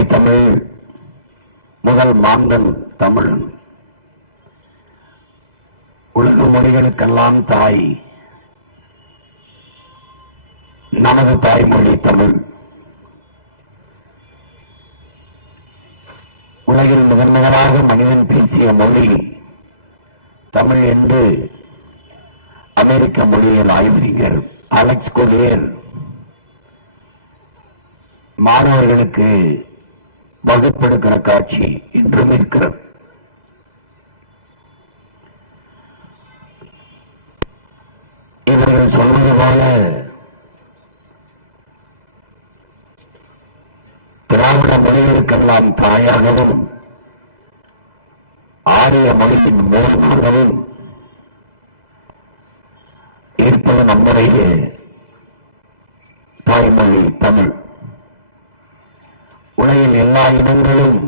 தாய்மொழி தமிழ், முதல் மாந்தன் தமிழன். உலக மொழிகளுக்கெல்லாம் தாய் நமது தாய்மொழி தமிழ். உலகில் முதன்முதலாக மனிதன் பேசிய மொழி தமிழ் என்று அமெரிக்க மொழியியல் ஆய்வறிஞர் அலெக்ஸ் கொலியர் மாணவர்களுக்கு வகுப்பெடுக்கிற காட்சி இன்றும் இருக்கிறது. இவர்கள் சொல்வது போல திராவிட மொழிகளுக்கெல்லாம் தாயாகவும் ஆரிய மொழியின் மூலமாகவும் இருப்பது நம்முடைய தாய்மொழி தமிழ். உலகில் எல்லா இனங்களும்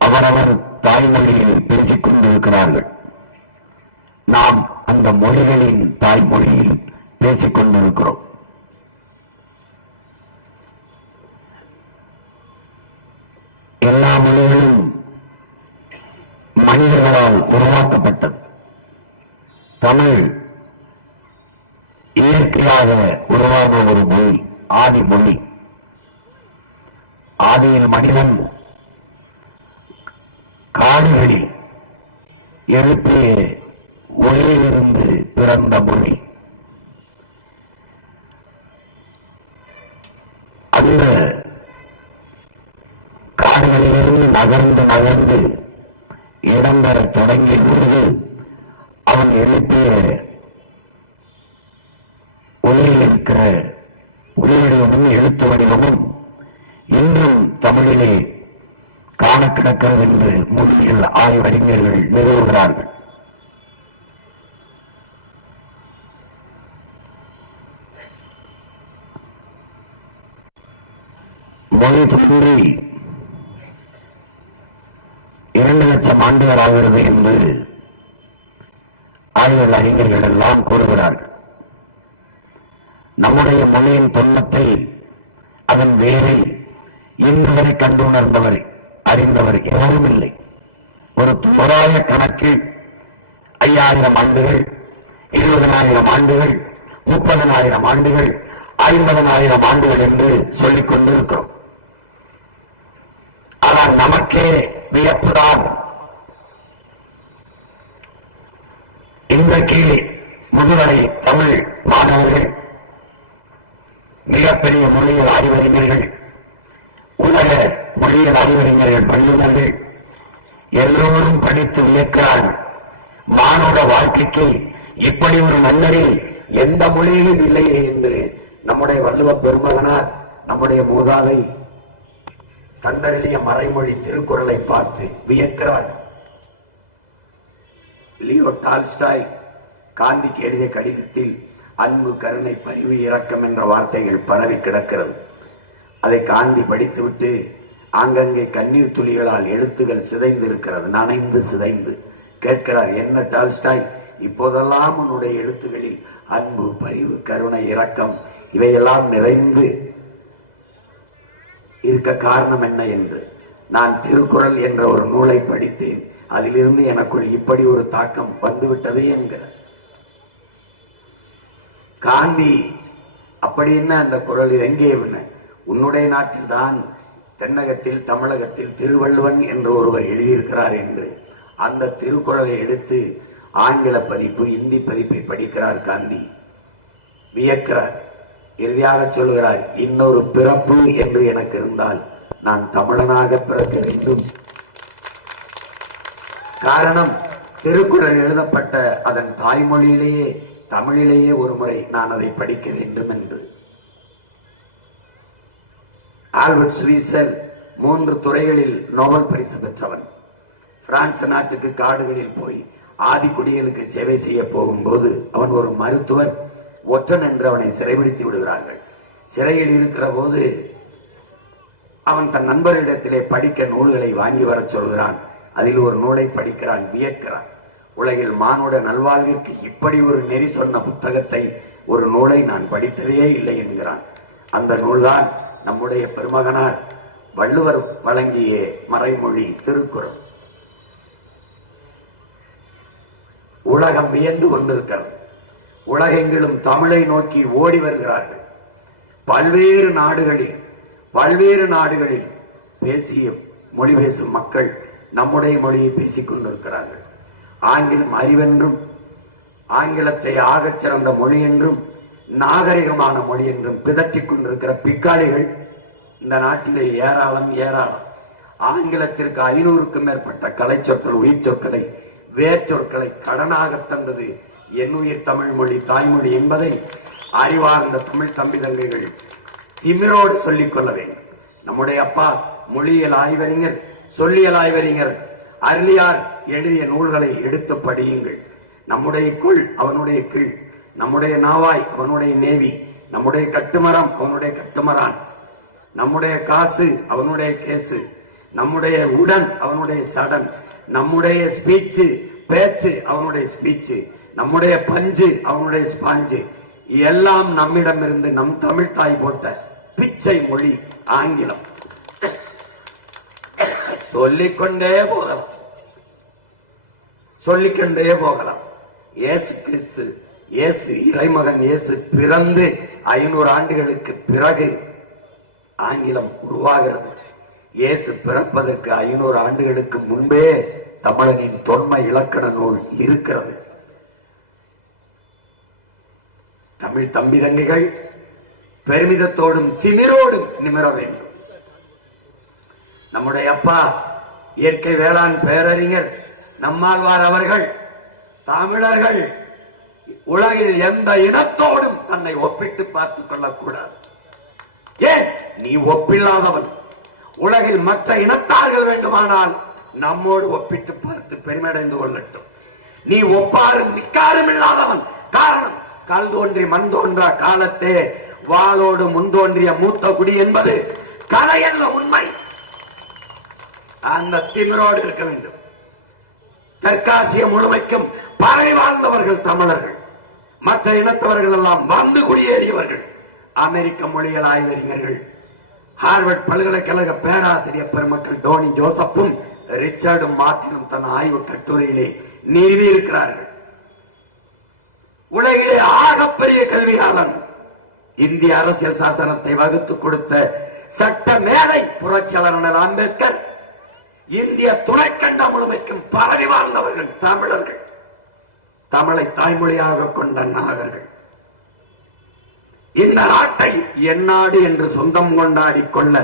அவரவர் தாய்மொழியில் பேசிக் கொண்டிருக்கிறார்கள். நாம் அந்த மொழிகளின் தாய்மொழியில் பேசிக் கொண்டிருக்கிறோம். எல்லா மொழிகளும் மனிதர்களால் உருவாக்கப்பட்டது. தமிழ் இயற்கையாக உருவான ஒரு மொழி, ஆதி மொழி. ஆதியில் மனிதன் காடுகளில் எழுப்பிய ஒளியிலிருந்து பிறந்த மொழி. அந்த காடுகளிலிருந்து நகர்ந்து நகர்ந்து இடம்பெற தொடங்கிய பொழுது அவன் எழுப்பிய ஒளியில் இருக்கிற ஒளி வடிவமும் எழுத்து வடிவமும் இன்றும் தமிழிலே காண கிடக்கிறது என்று மொழியியல் ஆய்வறிஞர்கள் நிறுவுகிறார்கள். மொழி தோன்றி 2 லட்சம் ஆண்டுகள் ஆகிறது என்று ஆய்வல் அறிஞர்கள் எல்லாம் கூறுகிறார்கள். நம்முடைய மொழியின் தொன்மத்தை, அதன் வேரை இன்று வரை கண்டு உணர்ந்தவர், அறிந்தவர் எவரும் இல்லை. ஒரு தோராய கணக்கில் 5000 ஆண்டுகள், 20,000 ஆண்டுகள், 30,000 ஆண்டுகள், 50,000 ஆண்டுகள் என்று சொல்லிக் கொண்டிருக்கிறோம். ஆனால் நமக்கே வியப்புதான். இன்றைக்கு முதுகலை தமிழ் மாணவர்கள், மிகப்பெரிய மொழியியல் ஆய்வறிஞர்கள், உலக மொழியியல் ஆய்வறிஞர்கள், வல்லுநர்கள் எல்லோரும் படித்து வியக்கிறார்கள். மானுட வாழ்க்கைக்கு இப்படி ஒரு நன்னறி எந்த மொழியிலும் இல்லையே என்று நம்முடைய வள்ளுவ பெருமகனார், நம்முடைய மூதாதை தந்தருளிய மறைமொழி திருக்குறளை பார்த்து வியக்கிறார். லியோ டால்ஸ்டாய் காந்திக்கு எழுதிய கடிதத்தில் அன்பு, கருணை, பரிவு, இரக்கம் என்ற வார்த்தைகள் பரவி கிடக்கிறது. அதை காந்தி படித்துவிட்டு ஆங்கங்கே கண்ணீர் துளிகளால் எழுத்துகள் சிதைந்து இருக்கிறது, நனைந்து சிதைந்து. கேட்கிறார், என்ன டால்ஸ்டாய், இப்போதெல்லாம் உன்னுடைய எழுத்துகளில் அன்பு, பரிவு, கருணை, இரக்கம் இவையெல்லாம் நிறைந்து இருக்க காரணம் என்ன என்று. நான் திருக்குறள் என்ற ஒரு நூலை படித்தேன், அதிலிருந்து எனக்குள் இப்படி ஒரு தாக்கம் வந்துவிட்டது என்கிறார் காந்தி. அப்படி என்ன அந்த குறள் எங்கே? உன்னுடைய நாட்டில் தான், தென்னகத்தில், தமிழகத்தில் திருவள்ளுவன் என்று ஒருவர் எழுதியிருக்கிறார் என்று அந்த திருக்குறளை எடுத்து ஆங்கில பதிப்பு, இந்தி பதிப்பை படிக்கிறார் காந்தி. வியக்கிறார். இறுதியாக சொல்கிறார், இன்னொரு பிறப்பு என்று எனக்கு இருந்தால் நான் தமிழனாக பிறக்க வேண்டும். காரணம், திருக்குறள் எழுதப்பட்ட அதன் தாய்மொழியிலேயே, தமிழிலேயே ஒரு முறை நான் அதை படிக்க வேண்டும் என்று. ஆல்பர்ட் ஸ்வீசர் 3 துறைகளில் நோபல் பரிசு பெற்றவன். பிரான்ஸ் நாட்டுக்கு காடுகளில் போய் ஆதிக்குடிகளுக்கு சேவை செய்ய போகும்போது அவன் ஒரு மருத்துவர், ஒற்றன் என்று அவனை சிறைபிடித்து விடுகிறார்கள். சிறையில் இருக்கிற போது அவன் தன் நண்பரிடத்திலே படிக்க நூல்களை வாங்கி வர சொல்கிறான். அதில் ஒரு நூலை படிக்கிறான், வியக்கிறான். உலகில் மானுட நல்வாழ்விற்கு இப்படி ஒரு நெறி சொன்ன புத்தகத்தை, ஒரு நூலை நான் படித்ததே இல்லை என்கிறான். அந்த நூல்தான் நம்முடைய பெருமகனார் வள்ளுவர் வழங்கிய மறைமொழி திருக்குறள். உலகம் வியந்து கொண்டிருக்கிறது. உலகெங்கிலும் தமிழை நோக்கி ஓடி வருகிறார்கள். பல்வேறு நாடுகளில் பேசிய மொழி பேசும் மக்கள் நம்முடைய மொழியை பேசிக் கொண்டிருக்கிறார்கள். ஆங்கிலம் அறிவென்றும், ஆங்கிலத்தை ஆகச் சிறந்த மொழி என்றும், நாகரிகமான மொழி என்றும் பிதற்றிக் கொண்டிருக்கிற பிக்காளிகள் இந்த நாட்டிலே ஏராளம். ஆங்கிலத்திற்கு 500க்கும் மேற்பட்ட கலை சொற்கள், உயிர் சொற்களை, வேர் சொற்களை கடனாக தந்தது என் உயிர் தமிழ் மொழி, தாய்மொழி என்பதை அறிவார்ந்த தமிழ் தம்பி தங்கைகள் திமிரோடு சொல்லிக் கொள்ள வேண்டும். நம்முடைய அப்பா மொழியியல் ஆய்வறிஞர், சொல்லியல் ஆய்வறிஞர் அருளியார் எழுதிய நூல்களை எடுத்து படியுங்கள். நம்முடைய குள் அவனுடைய கீழ், நம்முடைய நாவாய் அவனுடைய நேவி, நம்முடைய கட்டுமரம் அவனுடைய கட்டுமரான், நம்முடைய காசு அவனுடைய கேசு, நம்முடைய உடன் அவனுடைய சடன், நம்முடைய ஸ்பீச்சு பேச்சு அவனுடைய ஸ்பீச்சு, நம்முடைய பஞ்சு அவனுடைய ஸ்பாஞ்சு, எல்லாம் நம்மிடமிருந்து நம் தமிழ் தாய் போட்ட பிச்சை மொழி ஆங்கிலம். சொல்லிக்கொண்டே போகலாம். இயேசு கிறிஸ்து, இறைமகன் இயேசு பிறந்து 500 ஆண்டுகளுக்கு பிறகு ஆங்கிலம் உருவாகிறது. இயேசு பிறப்பதற்கு 500 ஆண்டுகளுக்கு முன்பே தமிழனின் தொன்மை இலக்கண நூல் இருக்கிறது. தமிழ் தம்பி தங்கைகள் பெருமிதத்தோடும் திமிரோடும் நிமிர வேண்டும். நம்முடைய அப்பா இயற்கை வேளாண் பேரறிஞர் நம்மாழ்வார் அவர்கள் தமிழர்கள் உலகில் எந்த இனத்தோடும் தன்னை ஒப்பிட்டு பார்த்துக் கொள்ளக்கூடாது. ஏன்? நீ ஒப்பில்லாதவன். உலகில் மற்ற இனத்தார்கள் வேண்டுமானால் நம்மோடு ஒப்பிட்டு பார்த்து பெருமையடைந்து கொள்ளட்டும். நீ ஒப்பாரும் நிக்காரும் இல்லாதவன். காரணம், கல் தோன்றி மண் தோன்றா காலத்தே வாளோடு முன்தோன்றிய மூத்த குடி என்பது கதையல்ல, உண்மை. அந்த திமிரோடு இருக்க வேண்டும். தெற்காசிய முழுமைக்கும் பரவி வாழ்ந்தவர்கள் தமிழர்கள். மற்ற இனத்தவர்கள் எல்லாம் வந்து குடியேறியவர்கள். அமெரிக்க மொழிகள் ஆய்வறிஞர்கள், ஹார்வர்ட் பல்கலைக்கழக பேராசிரியர் பெருமக்கள் டோனி ஜோசப்பும் ரிச்சர்டும் மார்டினும் தன் ஆய்வு கட்டுரையிலே நிறுவி இருக்கிறார்கள். உலகிலே ஆகப்பெரிய கல்வியாளன், இந்திய அரசியல் சாசனத்தை வகுத்து கொடுத்த சட்ட மேதை புரட்சியாளர் அம்பேத்கர், இந்திய துணைக்கண்ட முழுமைக்கும் பரவி வாழ்ந்தவர்கள் தமிழர்கள். தமிழை தாய்மொழியாக கொண்ட நாகர்கள். இந்த நாட்டை என் நாடு என்று சொந்தம் கொண்டாடி கொள்ள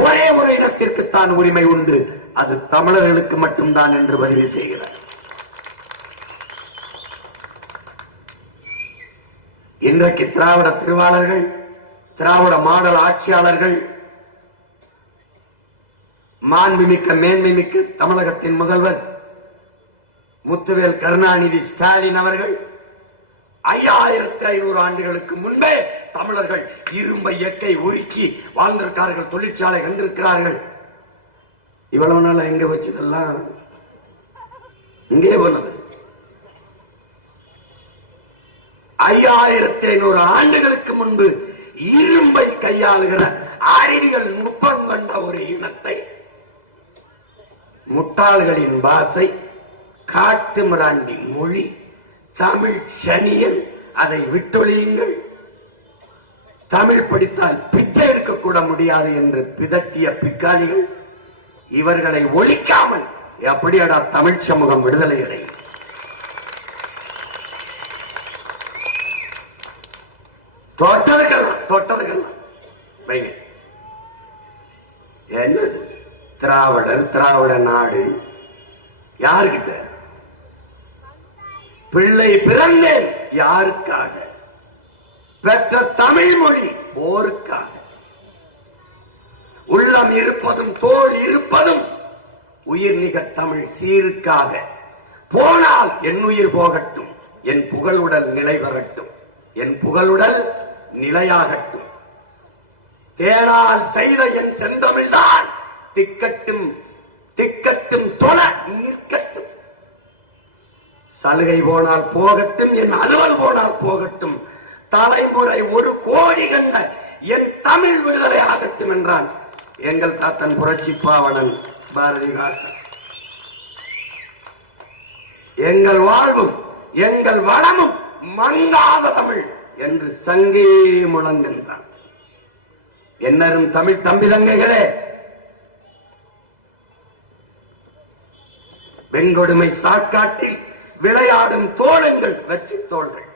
ஒரே ஒரு இடத்திற்குத்தான் உரிமை உண்டு, அது தமிழர்களுக்கு மட்டும்தான் என்று பதிவு செய்கிறார். இன்றைக்கு திராவிட திருவாளர்கள், திராவிட மாடல் ஆட்சியாளர்கள், மாண்புமிக்க மேன்மைமிக்க தமிழகத்தின் முதல்வர் முத்துவேல் கருணாநிதி ஸ்டாலின் அவர்கள் 5500 ஆண்டுகளுக்கு முன்பே தமிழர்கள் இரும்பை எக்கை உருக்கி வாழ்ந்திருக்கிறார்கள், தொழிற்சாலை கண்டிருக்கிறார்கள். இவ்வளவு நாள் எங்க வச்சதெல்லாம் இங்கே போனது. 5500 ஆண்டுகளுக்கு முன்பு இரும்பை கையாளுகிற அறிவியல் நுட்பம் கொண்ட ஒரு இனத்தை முட்டாள்களின் பாசை, காட்டு மிராண்டின் மொழி, தமிழ் சனியன், அதை விட்டொழியுங்கள், தமிழ் படித்தால் பிச்சை எடுக்கக்கூட முடியாது என்று பிதற்றிய பிக்காளிகள், இவர்களை ஒழிக்காமல் எப்படியடா தமிழ் சமூகம் விடுதலை அடையும்? தொட்டதுக்கெல்லாம் வைங்க. என்னது திராவிடர், திராவிட நாடு? யாருக்கிட்ட? பிள்ளை பிறந்தேன் யாருக்காக? பெற்ற தமிழ் மொழி போருக்காக. உள்ளம் இருப்பதும் தோல் இருப்பதும் உயிர் நிக தமிழ் சீருக்காக. போனால் என் உயிர் போகட்டும், என் புகழுடல் நிலை பெறட்டும், என் புகழுடல் நிலையாகட்டும். தேனால் செய்த என் செந்தமிழ்தான் திக்கட்டும், திக்கட்டும் தொழ நிற்கட்டும். சலுகை போனால் போகட்டும், என் அலுவல் போனால் போகட்டும், தலைமுறை 1 கோடி கண்ட என் தமிழ் விடுதலை ஆகட்டும் என்றான் எங்கள் தாத்தன் புரட்சி பாவலன் பாரதிதாசன். எங்கள் வாழ்வும் எங்கள் வளமும் மங்காத தமிழ் என்று சங்கே முழங்குகின்றான். என்னரும் தமிழ் தம்பி தங்கைகளே, வெண்கொடுமை சாக்காட்டில் விளையாடும் தோழங்கள் வெற்றி தோள்கள்.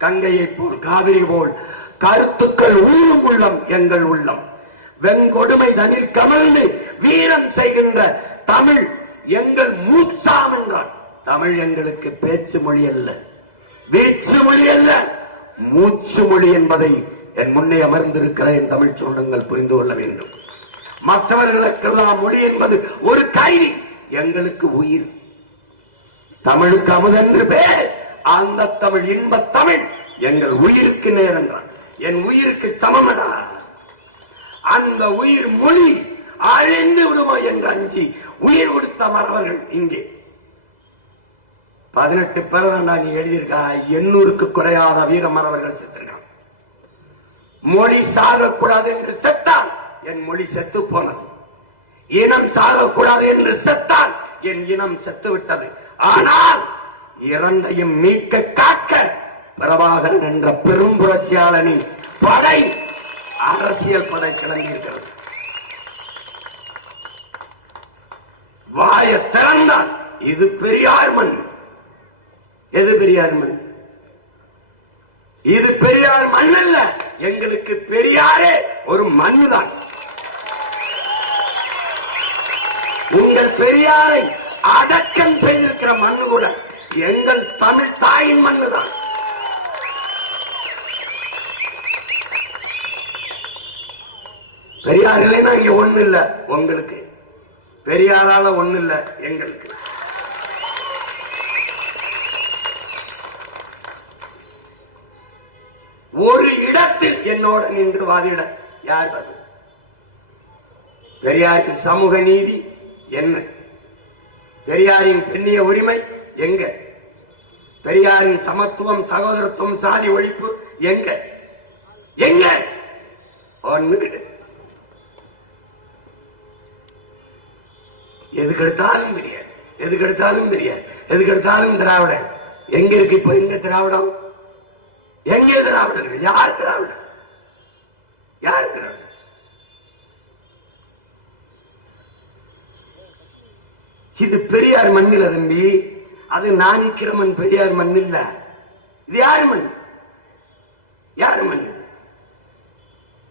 கங்கையை போல் காவிரி போல் கருத்துக்கள் ஊரும் உள்ளம் எங்கள் உள்ளம். வெண்கொடுமை தனில் கமழ்ந்து வீரம் செய்கின்ற தமிழ் எங்கள் மூச்சாம் என்றார். தமிழ் எங்களுக்கு பேச்சு மொழி அல்ல, வீச்சு மொழி அல்ல, மூச்சு மொழி என்பதை என் முன்னே அமர்ந்திருக்கிற என் தமிழ் சொந்தங்கள் புரிந்து கொள்ள வேண்டும். மற்றவர்களுக்கெல்லாம் மொழி என்பது ஒரு கைதி, எங்களுக்கு உயிர். தமிழுக்கு அமுதென்று பேர், அந்த தமிழ் இன்ப தமிழ் எங்கள் உயிருக்கு நேரங்கிறான். என் உயிருக்கு சமமடா. அந்த உயிர் மொழி அழிந்து விடுமோ என்று அஞ்சி உயிர் கொடுத்த மறவர்கள் இங்கே 18 பேர் தான் நீ எழுதியிருக்கா. 800க்கு குறையாத வீர மறவர்கள் செத்திருக்கான். மொழி சாகக்கூடாது என்று செத்தான், என் மொழி செத்து போனது. இனம் சாகக்கூடாது என்று செத்தான், என் இனம் செத்து விட்டது. ஆனால் இரண்டையும் மீட்க காக்க பிரபாகரன் என்ற பெரும் புரட்சியாளனின் படை, அரசியல் படை கிளம்பியிருக்கிறது. வாய திறந்தான். இது பெரியார் மண். எது பெரியார் மண்? இது பெரியார் மண் அல்ல. எங்களுக்கு பெரியாரே ஒரு மண்ணுதான். உங்கள் பெரியாரை அடக்கம் செய்திருக்கிற மண்ணு கூட எங்கள் தமிழ் தாயின் மண்ணுதான். பெரியார் இல்லைன்னா இங்க ஒண்ணு இல்ல. உங்களுக்கு பெரியாரால ஒண்ணு இல்ல, எங்களுக்கு. ஒரு இடத்தில் என்னோட நின்று வாதிட யார்? பெரியாரின் சமூக நீதி என்ன? பெரியாரின் பெண்ணிய உரிமை எங்க? பெரியாரின் சமத்துவம், சகோதரத்துவம், சாதி ஒழிப்பு எங்க? எங்க? ஒண்ணு கிடையாது. எதுக்கெடுத்தாலும் பெரியார், எதுக்கெடுத்தாலும் பெரியார், எதுக்கெடுத்தாலும் திராவிடர். எங்க இருக்கு இப்ப? எங்க திராவிடம்? எங்கே திராவிடர்கள்? யார் திராவிடர்? யார் திராவிடர்? இது பெரியார் மண்ணில் தம்பி. அது நாணிக்கிற மண், பெரியார் மண் இல்ல. இது யார் மண்? யார் மண்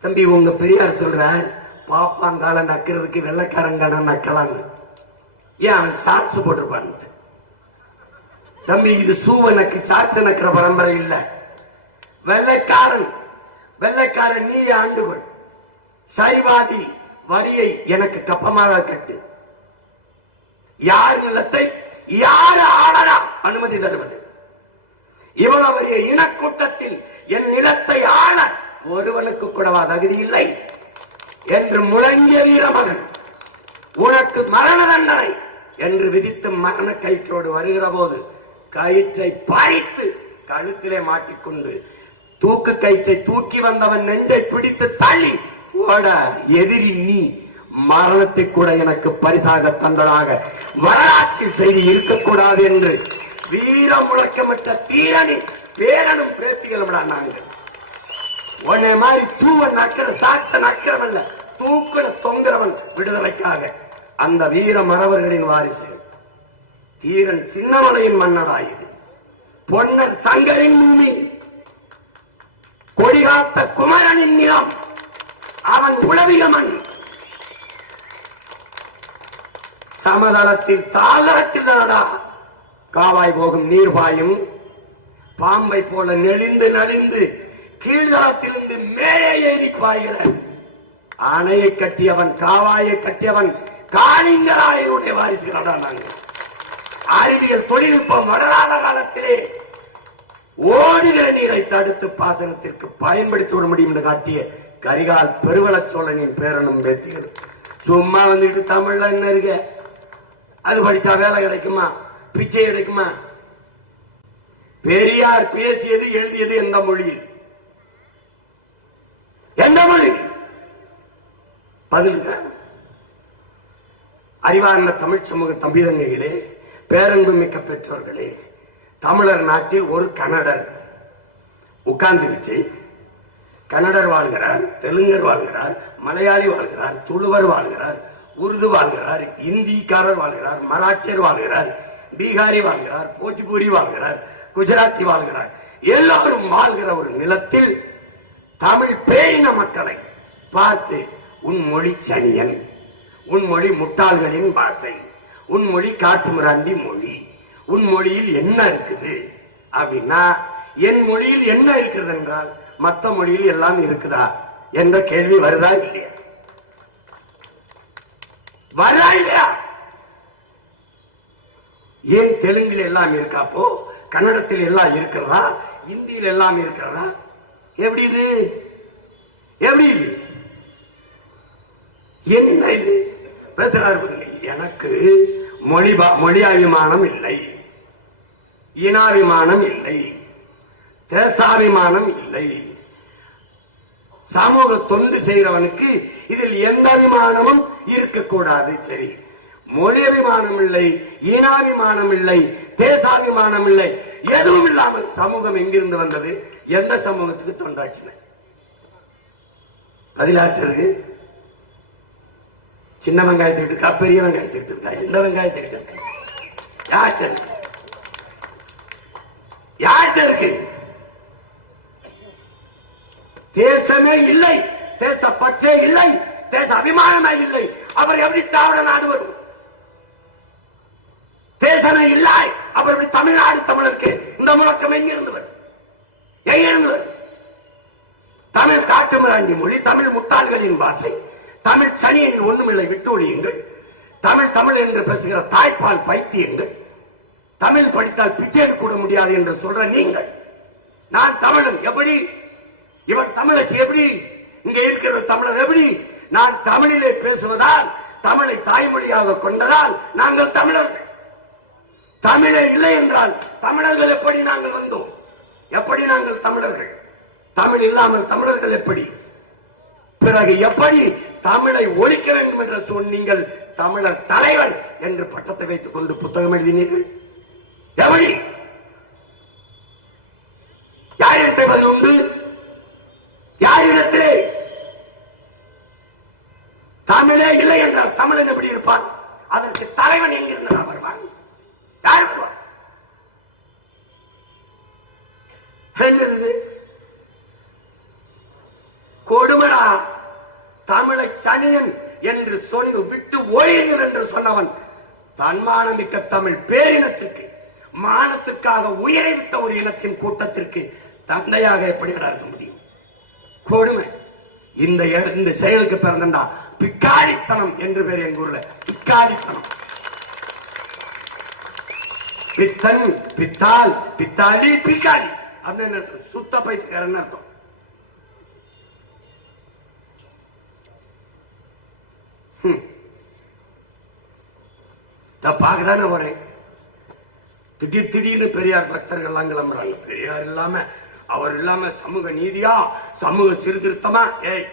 தம்பி? உங்க பெரியார் சொல்ற பாப்பாங்கால நக்கிறதுக்கு வெள்ளைக்காரங்கான நக்கலான்னு. ஏன் அவன் சாட்சு போட்டிருப்பான் தம்பி. இது சூவனுக்கு சாட்சு நக்கிற பரம்பரை இல்ல. வெள்ளைக்காரன், வெள்ளைக்காரன் நீ ஆண்டுகொள். சைவாதி வரியை எனக்கு கப்பமாக கட்டு. யார் நிலத்தை யார் ஆளடா அனுமதி தருவது? இவ்வளவு பெரிய இனக்கூட்டத்தில் என் நிலத்தை ஆள ஒருவனுக்கு கூடவா தகுதி இல்லை என்று முழங்கிய வீரமகன் உனக்கு மரண தண்டனை என்று விதித்து மரண கயிற்றோடு வருகிற போது கயிற்றை பறித்து கழுத்திலே மாட்டிக்கொண்டு தூக்கு கயிற்றை தூக்கி வந்தவன் நெஞ்சை பிடித்து தள்ளி ஓட எதிரி நீ மரணத்தை கூட எனக்கு பரிசாக தந்ததாக வரலாற்றில் செய்தி இருக்கக்கூடாது என்று வீர முழக்கமிட்ட தீரனின் பேரனும் பேத்திகளும் நாங்கள். உன்னை மாதிரி தூவ நக்கிற சாட்ச நக்கிறவன் தூக்குல தொங்குறவன் விடுதலைக்காக அந்த வீர மறவர்களின் வாரிசு தீரன் சின்னமலையின் மன்னராயுது. பொன்னர் சங்கரின் பூமி, கொடிகாத்த குமரனின் நிலம், அவன் உளவிய மண். சமதளத்தில் தாழ்தளத்தில் காவாய் போகும் நீர்வாயும் பாம்பை போல நெளிந்து நலிந்து கீழ்தளத்திலிருந்து மேலே ஏறி பாய்கிற அணையை கட்டியவன், காவாயை கட்டியவன் காளிங்கராயனுடைய வாரிசுகளா நாங்கள். அறிவியல் தொழில்நுட்பம் வளராத காலத்திலே ஓடுகிற நீரை தடுத்து பாசனத்திற்கு பயன்படுத்தி விட முடியும் என்று காட்டிய கரிகால் பெருவள சோழனின் பேரனும் பேத்திகள். சும்மா வந்துட்டு தமிழ்ல என்ன இருக்க? அது படிச்சா வேலை கிடைக்குமா? பிச்சை கிடைக்குமா? பெரியார் பேசியது எழுதியது எந்த மொழியில்? எந்த மொழி? பதிலுங்க. அறிவார்ந்த தமிழ் சமூக தம்பிதங்கைகளே, பேரன்பு மிக்க பெற்றோர்களே, தமிழர் நாட்டில் ஒரு கன்னடர் உட்கார்ந்துருச்சு. கன்னடர் வாழ்கிறார், தெலுங்கர் வாழ்கிறார், மலையாளி வாழ்கிறார், துளுவர் வாழ்கிறார், உருது வாழ்கிறார், இந்திக்காரர் வாழ்கிறார், மராட்டியர் வாழ்கிறார், பீகாரி வாழ்கிறார், போஜ்பூரி வாழ்கிறார், குஜராத்தி வாழ்கிறார். எல்லாரும் வாழ்கிற ஒரு நிலத்தில் தமிழ் பேரின மக்களை பார்த்து உன் மொழி சனியன், உன் மொழி முட்டாள்களின் பாசை, உன் மொழி காட்டுமிராண்டி மொழி, உன் மொழியில் என்ன இருக்குது அப்படின்னா, என் மொழியில் என்ன இருக்கிறது என்றால் மற்ற மொழியில் எல்லாம் இருக்குதா என்ற கேள்வி வருதா இல்லையா? வருதா இல்லையா? ஏன் தெலுங்கில் எல்லாம் இருக்காப்போ, கன்னடத்தில் எல்லாம் இருக்கிறதா, இந்தியில் எல்லாம் இருக்கிறதா? எப்படி இது? எப்படி இது? என்ன இது பேசுறாரு? எனக்கு மொழியாபிமானம் இல்லை, இனாபிமானம் இல்லை, தேசாபிமானம் இல்லை. சமூக தொண்டு செய்கிறவனுக்கு இதில் எந்த அபிமானமும் இருக்கக்கூடாது. சரி, மொழி அபிமானம் இல்லை, ஈனாபிமானம் இல்லை, தேசாபிமானம் இல்லை, எதுவும் இல்லாமல் சமூகம் எங்கிருந்து வந்தது? எந்த சமூகத்துக்கு தொண்டாற்றின? பதிலாச்சருக்கு சின்ன வெங்காயத்தை இருக்கா, பெரிய வெங்காயத்தை இருக்கா? எந்த வெங்காயத்தை இருக்கா? யார்கிட்ட இருக்கு? தேசமே இல்லை, தேச பற்றே இல்லை, தேச அபிமானமே இல்லை. அவர் எப்படி திராவிட நாடு வரும்? தேசமே இல்லை, அவர் எப்படி தமிழ்நாடு தமிழருக்கு இந்த முழக்கம் எங்கிருந்து வரும்? எங்கிருந்து வரும்? தமிழ் காட்டுமிராண்டி மொழி, தமிழ் முட்டாள்களின் பாசை, தமிழ் சனியனின் ஒண்ணுமில்லை விட்டு ஒழியுங்கள், தமிழ் தமிழ் என்று பேசுகிற தாய்ப்பால் பைத்தியங்கள், தமிழ் படித்தால் பிச்சை கூட முடியாது என்று சொல்ற நீங்கள், நான் தமிழன் எப்படி, இவன் தமிழச்சி எப்படி, இங்க இருக்கிற தமிழர் எப்படி? நான் தமிழிலே பேசுவதால், தமிழை தாய்மொழியாக கொண்டதால் நாங்கள் தமிழர்கள். தமிழே இல்லை என்றால் தமிழர்கள் எப்படி நாங்கள் வந்தோம்? எப்படி நாங்கள் தமிழர்கள்? தமிழ் இல்லாமல் தமிழர்கள் எப்படி? பிறகு எப்படி தமிழை ஒழிக்க வேண்டும் என்று சொன்னீங்கள்? தமிழர் தலைவன் என்று பட்டத்தை வைத்துக் கொண்டு புத்தகம் எழுதினீர்கள். எப்படி? யாரிடத்தை பதில் உண்டு? யாரிடத்திலே? தமிழே இல்லை என்றால் தமிழன் எப்படி இருப்பான்? அதற்கு தலைவன் எங்கிருந்து வருவான்? யார் வருவான்? என்னது கொடுமடா! தமிழை சனியன் என்று சொல்லி விட்டு ஒழியுங்கள் என்று சொன்னவன் தன்மானமிக்க தமிழ் பேரினத்திற்கு, மானத்திற்காக உயிரை விட்ட ஒரு இனத்தின் கூட்டத்திற்கு தந்தையாக எப்படி இருக்க முடியும்? கொடுமை! இந்த செயலுக்கு பிறந்தா பிக்காடித்தனம் என்று பேர் எங்க ஊர்ல. பிக்காடித்தனம். பித்தன், பித்தால், பித்தாடி, பிக்காடி அப்படின்னு சுத்த பைத்தியக்காரன் அர்த்தம். பார்க்கதானே வரேன். திடீர்னு பெரியார் பக்தர்கள் எல்லாம் கிளம்புறாங்க. பெரியார் இல்லாம, அவர் இல்லாம சமூக நீதியா, சமூக சீர்திருத்தமா? ஏய்,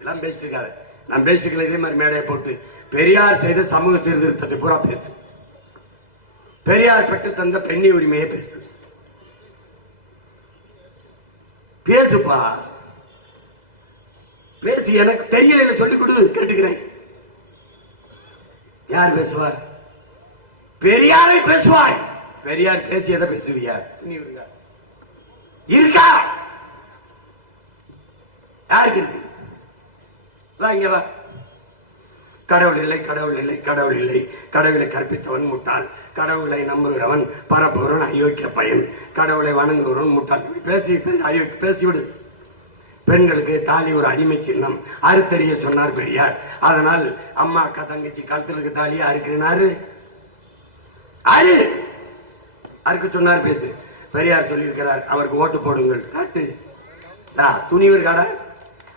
எல்லாம் பேசிருக்காரு. நான் பேசிக்கல. இதே மாதிரி மேடையை போட்டு பெரியார் செய்த சமூக சீர்திருத்தத்தை பூரா பேசு. பெரியார் பெற்று தந்த பெண்ணி உரிமையை பேசு. பேசுப்பா, பேசி. எனக்கு தெரியல, சொல்லிக் கொடு, கேட்டுக்கிறேன். யார் பேசுவார்? பெரியாரை பேசுவாய். பெரியார் பேசியதை பேசுவியா? இருக்கா? யாருக்கு இருக்கு? கடவுள் இல்லை, கடவுள் இல்லை, கடவுள் இல்லை, கடவுளை கற்பித்தவன் முட்டாள், கடவுளை நம்புகிறவன் பரப்புகிறவன் அயோக்கிய பயன், கடவுளை வணங்குகிறவன் முட்டாள். பேசி பேசிவிடு. பெண்களுக்கு தாலி ஒரு அடிமை சின்னம், அறுத்தறிய சொன்னார் பெரியார். அதனால் அம்மா அக்கா தங்கச்சி கழுத்துக்கு தாலியா அறுக்கிறாரு. அறுக்க சொன்னார். பேசு. பெரியார் சொல்லியிருக்கிறார், அவருக்கு ஓட்டு போடுங்கள். காட்டு துணிவர் காட.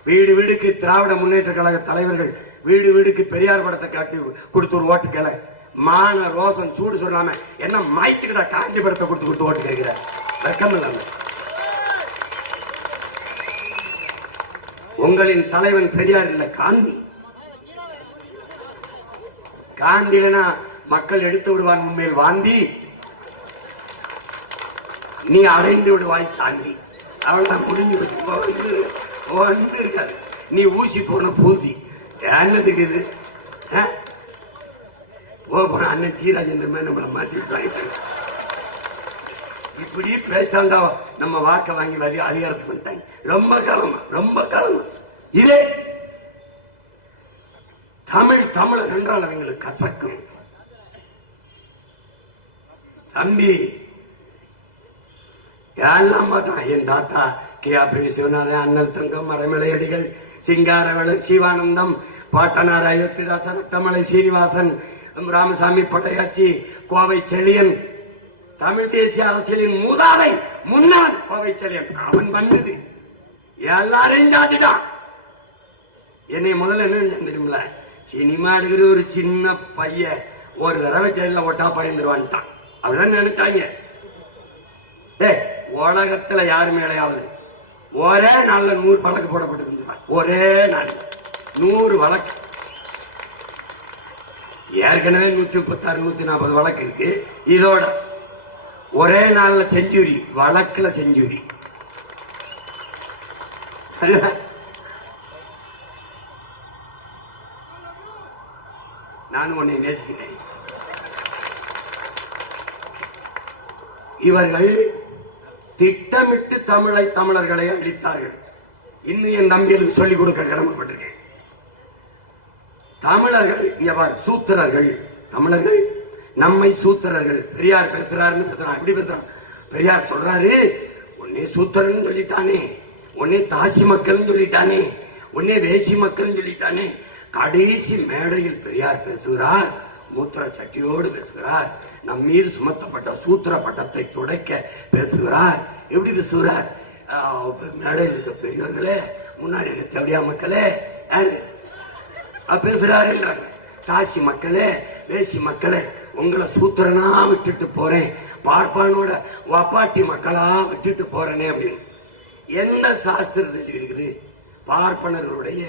வீடு வீடுக்கு திராவிட முன்னேற்ற கழக தலைவர்கள் வீடு வீடுக்கு பெரியார் படத்தை காட்டி கொடுத்து ஒரு ஓட்டு கேள. மான ரோசன் சூடு சொல்லாம என்ன மாய்த்துக்கிட்ட காந்தி படத்தை கொடுத்து ஓட்டு கேட்கிற வெக்கம் இல்லாம. உங்களின் தலைவன் பெரியார் இல்ல, காந்தி. காந்திலனா மக்கள் எடுத்து விடுவான் உண்மையில் வாந்தி, நீ அடைந்து விடுவாய் சாந்தி. அவள்தான் முடிஞ்சு வந்து இருக்காது. நீ ஊசி போன பூந்தி என்னதுக்கு இது? போன அண்ணன் டி ராஜேந்திரமே நம்மளை மாற்றி விட்டாங்க. இப்படி பேசாண்டா நம்ம வாக்க வாங்கி வரி அதிகாரத்துக்கு வந்துட்டாங்க. ரொம்ப காலமா இதே தமிழர் என்றால் அவங்களுக்கு கசக்கும். தம்பி எல்லாம் பார்த்தான். என் தாத்தா கே.ஆ.பி. விஸ்வநாதன், அண்ணல் தங்கம், மறைமலையடிகள், சிங்காரவேலு, சிவானந்தம், பாட்டனார் அயோத்திதாசன், ரத்தமலை சீனிவாசன், ராமசாமி படையாச்சி, கோவை செழியன், தமிழ் தேசிய அரசியலின் மூதாதை முன்னாள் கோவை செழியன். அவன் பண்ணது எல்லாரையும் ஜாதிதான். என்னை முதல்ல என்ன தெரியுமில்ல, சினிமா எடுக்கிற ஒரு சின்ன பையன் ஒரு தடவை ஜெயில ஒட்டா பயந்துருவான்ட்டான். அப்படிதான் நினைச்சாங்க. உலகத்துல யாரு மேலையாவது ஒரே நாள்ல 100 வழக்கு போடப்பட்டு, ஒரே நாள் 100 வழக்கு. ஏற்கனவே 136 140 வழக்கு இருக்கு. இதோட ஒரே நாள்ல செஞ்சுரி, வழக்குல செஞ்சுரி. நானும் உன்னை நேசிக்கிறேன். இவர்கள் திட்டமிட்டு தமிழர்களை அழித்தார்கள். இன்னும் என் தம்பிகளுக்கு சொல்லிக் கொடுக்க கடமைப்பட்டிருக்கேன். தமிழர்கள் சூத்திரர்கள், தமிழர்கள் நம்மை சூத்திரர்கள். பெரியார் பேசுறாருன்னு பேசுறான். எப்படி பேசுறான்? பெரியார் சொல்றாரு, உன்னே சூத்திரன் சொல்லிட்டானே, உன்னே தாசி மக்கள் சொல்லிட்டானே, உன்னே வேசி மக்கள் சொல்லிட்டானே. கடைசி மேடையில் பெரியார் பேசுகிறார், மூத்திர சட்டியோடு பேசுகிறார். நம் மீது சுமத்தப்பட்ட சூத்திர பட்டத்தை துடைக்க பேசுகிறார். எப்படி பேசுகிறார்? மேடையில் இருக்க பெரியவர்களே, முன்னாடி இருக்க தேவையா மக்களே பேசுறாரு. காசி மக்களே, வேசி மக்களே, உங்களை சூத்திரனா விட்டுட்டு போறேன், பார்ப்பானோட வப்பாட்டி மக்களா விட்டுட்டு போறேனே அப்படின்னு. எந்த சாஸ்திரத்தில் இருக்குது பார்ப்பனர்களுடைய